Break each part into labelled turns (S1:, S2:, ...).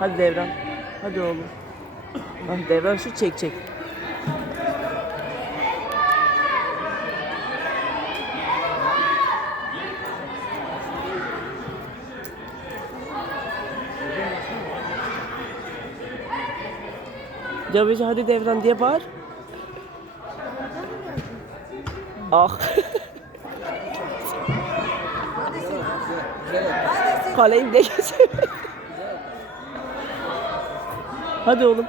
S1: Hadi Devran. Hadi oğlum. Ah Devran şu çek çek. Cavici hadi Devran diye bağır. Ah. Kaleyi bile geçemedi. Hadi oğlum.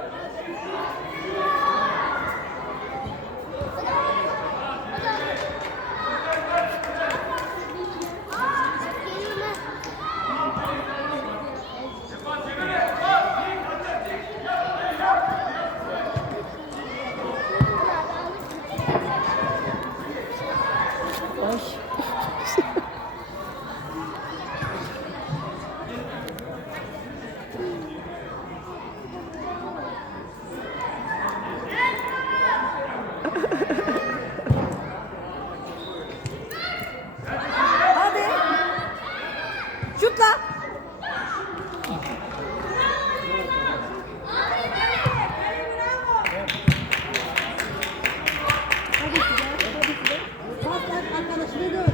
S1: Ay.
S2: Hadi. Şutla. Hadi Sibel, hadi Sibel. Pas ver, arkadaşını gör.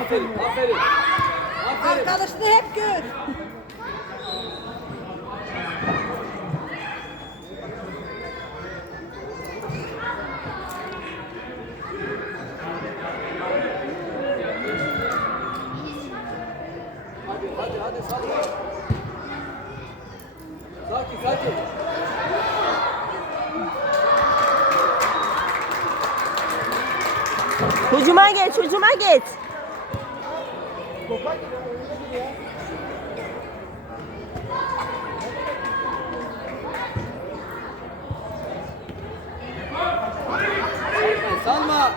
S3: Aferin, aferin. Aferin.
S2: Arkadaşını hep gör.
S3: Hadi, hadi, hadi, sakin. Sakin, sakin.
S1: Hücuma geç, hücuma geç.
S3: Salma.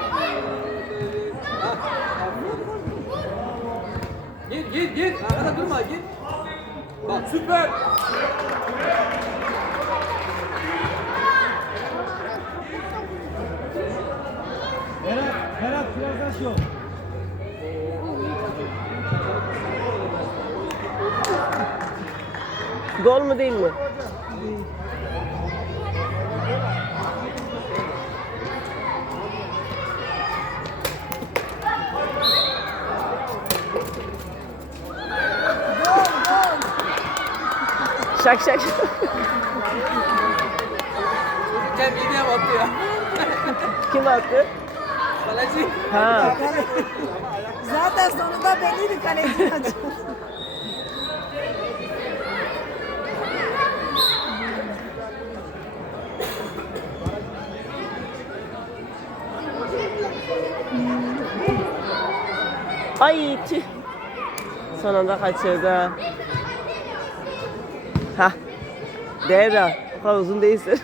S3: Gir, gir, gir. Arkada durma, gir. Bak, süper.
S4: Şey ol.
S1: Gol mu değil mi? Şak şak. şak.
S3: Battı ya.
S1: Kim attı?
S3: Kaleci.
S1: Ha.
S2: Zaten sonunda belliydi kaleci.
S1: Ay tüh. Son anda kaçırdı. Ha. Devra. O kadar uzun değilsin.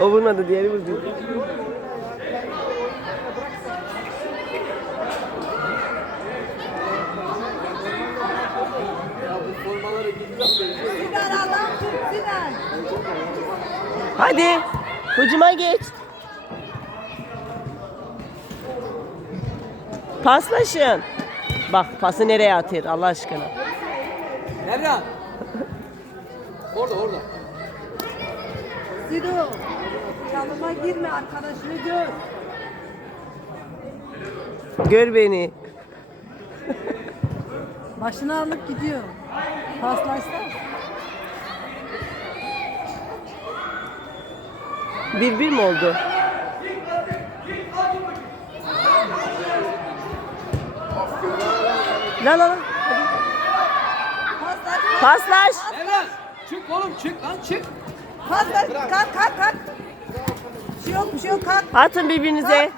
S1: o vurmadı diğeri vurdu. Hadi. Hücuma geç. Paslaşın. Bak pası nereye atıyor Allah aşkına.
S3: Devran. Orada, orada.
S2: Sido. Çalıma girme arkadaşını gör.
S1: Gör beni.
S2: Başını alıp gidiyor. Paslaşsa.
S1: Bir bir mi oldu? La la la. Paslaş.
S3: Devran. Çık oğlum, çık lan, çık.
S2: Paslar. Kalk kalk kalk. Bir şey yok bir şey yok kalk.
S1: Atın birbirinize.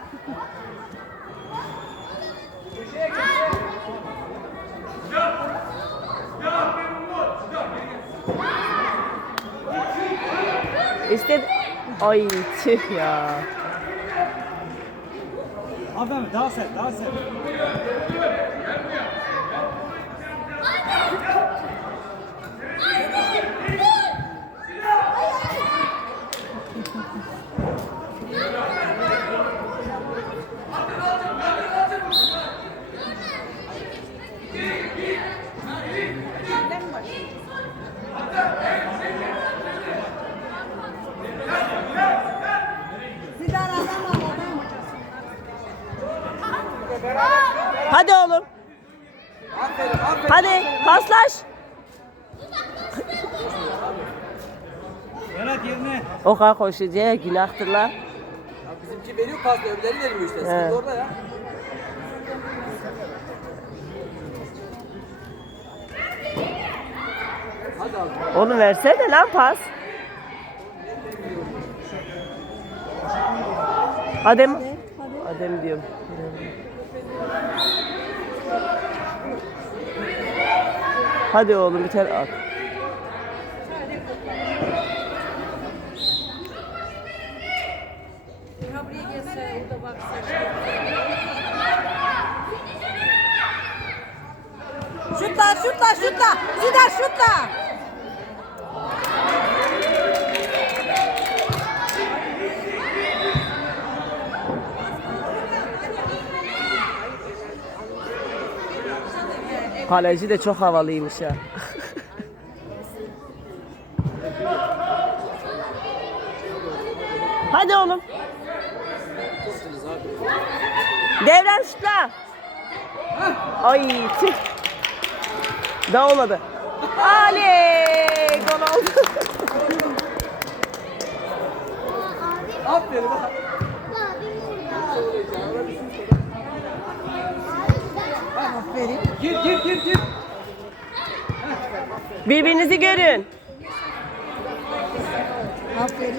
S1: İşte Ay tüh ya.
S4: Abi abi daha sert, daha sert. Thank you.
S1: Hadi oğlum.
S3: Aferin aferin.
S1: Hadi paslaş.
S4: Berat yerine.
S1: O kadar koşacak günahtır lan.
S3: Ya bizimki veriyor pas öbürleri vermiyor işte. Sıkıntı orada ya. Hadi abi.
S1: Onu versene lan pas. Adem. Adem diyorum. Hadi oğlum tane at.
S2: Şutla şutla şutla. Sidar şutla.
S1: Kaleci de çok havalıymış ya. Hadi oğlum. Devren şutla. Ay tüh. Daha olmadı. Ali gol oldu.
S3: Aferin bak.
S2: Aferin.
S3: Gir gir gir gir.
S1: Birbirinizi görün.
S2: Aferin.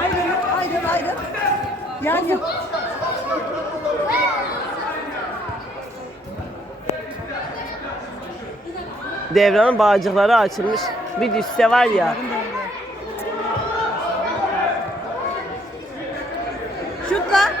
S2: Ayrıl ayrıl ayrıl. Yan yan.
S1: Devranın bağcıkları açılmış. Bir düşse var ya.
S2: Şutla.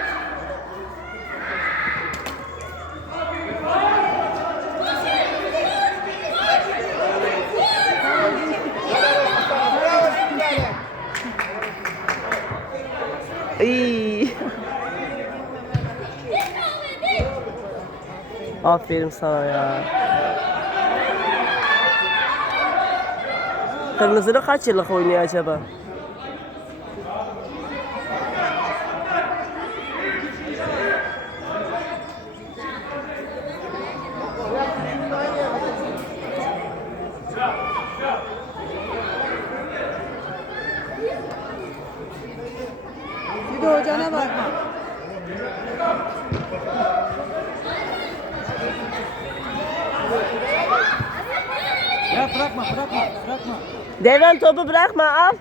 S1: İyi. Aferin sana ya. Kırmızılı kaç yıllık oynuyor acaba?
S2: Bir de hocana bak.
S4: Bırakma bırakma bırakma.
S1: Devran topu bırakma al.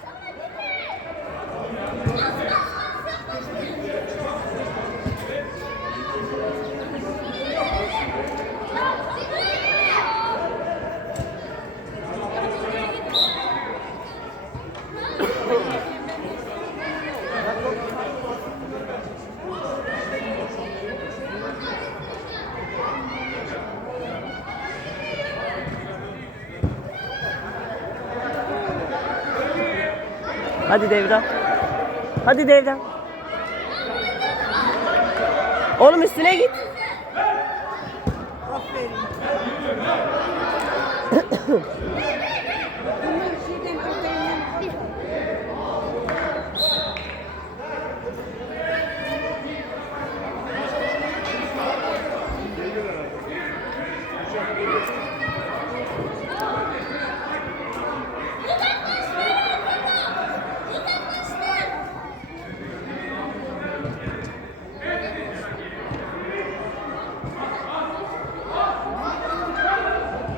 S1: Hadi Devran. Hadi Devran. Oğlum üstüne git.
S2: Aferin.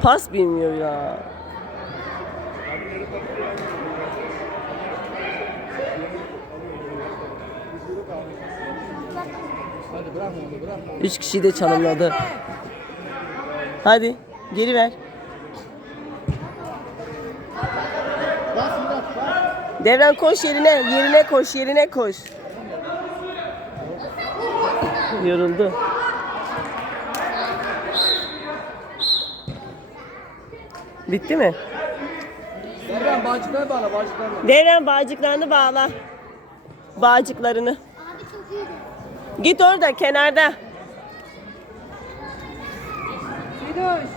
S1: Pas bilmiyor ya. Üç kişiyi de çalımladı. Hadi geri ver. Devran koş yerine, yerine koş, yerine koş. Yoruldu. Bitti mi?
S3: Devran bağcıkları bağla bağcıkları bağla.
S1: Devran bağcıklarını bağla. Bağcıklarını. Git orada kenarda.
S2: Sidoş.